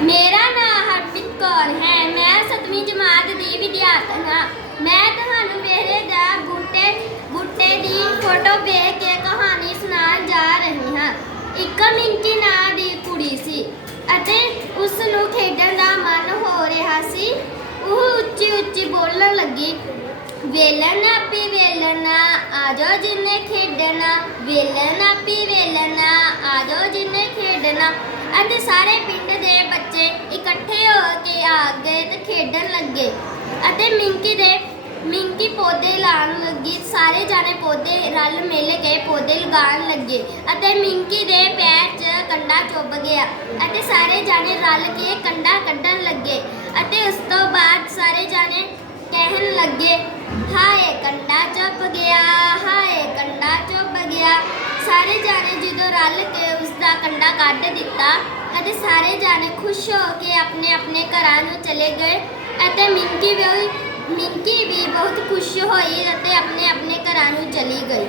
ਮੇਰਾ ਨਾਮ ਹਰਪ੍ਰੀਤ ਕੌਰ ਹੈ। ਮੈਂ 7ਵੀਂ ਜਮਾਤ ਦੀ ਵਿਦਿਆਰਥਣ ਹਾਂ। ਮੈਂ ਤੁਹਾਨੂੰ ਮੇਰੇ ਦਾ ਬੂਟੇ ਬੂਟੇ ਦੀ ਫੋਟੋ ਵੇਖ ਕੇ ਕਹਾਣੀ ਸੁਣਾਉਣ ਜਾ ਰਹੀ ਹਾਂ। ਇੱਕ ਮਿੰਕੀ ਨਾਂ ਦੀ ਕੁੜੀ ਸੀ ਅਤੇ ਉਸ ਨੂੰ ਖੇਡਣ ਦਾ ਮਨ ਹੋ ਰਿਹਾ ਸੀ। ਉਹ ਉੱਚੀ ਉੱਚੀ ਬੋਲਣ ਲੱਗੀ, ਵੇਲਣ ਆਪੀ ਵੇਲਣਾ, ਆਜੋ ਜਿੰਨੇ ਖੇਡਣਾ, ਵੇਲਣ ਆਪੀ ਵੇਲਣਾ, ਆਜੋ ਜਿੰਨੇ ਖੇਡਣਾ। ਅਤੇ ਸਾਰੇ ਪਿੰਡ ਦੇ ਬੱਚੇ ਇਕੱਠੇ ਹੋ ਕੇ ਆ ਗਏ ਤੇ ਖੇਡਣ ਲੱਗੇ ਅਤੇ ਮਿੰਕੀ ਦੇ, ਮਿੰਕੀ ਪੌਦੇ ਲਾਉਣ ਲੱਗੀ। ਸਾਰੇ ਜਾਣੇ ਪੌਦੇ ਰਲ ਮਿਲ ਕੇ ਪੌਦੇ ਲਗਾਉਣ ਲੱਗੇ ਅਤੇ ਮਿੰਕੀ ਦੇ ਪੈਰ 'ਚ ਕੰਡਾ ਚੁੱਭ ਗਿਆ ਅਤੇ ਸਾਰੇ ਜਾਣੇ ਰਲ ਕੇ ਕੰਡਾ ਕੱਢਣ ਲੱਗੇ ਅਤੇ ਉਸ ਤੋਂ ਬਾਅਦ ਸਾਰੇ ਜਾਣੇ ਕਹਿਣ ਲੱਗੇ, ਹਾਏ, ਕੰਡਾ ਚੁੱਭ ਗਿਆ, ਹਾਏ, ਕੰਡਾ ਚੁੱਭ ਗਿਆ। ਸਾਰੇ ਜਾਣੇ ਜਦੋਂ ਰਲ ਕੇ ਉਸ ਦਾ ਕੰਡਾ ਕੱਢ ਦਿੱਤਾ ਅਤੇ ਸਾਰੇ ਜਾਣੇ ਖੁਸ਼ ਹੋ ਕੇ ਆਪਣੇ ਆਪਣੇ ਘਰਾਂ ਨੂੰ ਚਲੇ ਗਏ ਅਤੇ ਮਿੰਕੀ ਵੀ ਮਿੰਕੀ ਵੀ ਬਹੁਤ ਖੁਸ਼ ਹੋਈ ਅਤੇ ਆਪਣੇ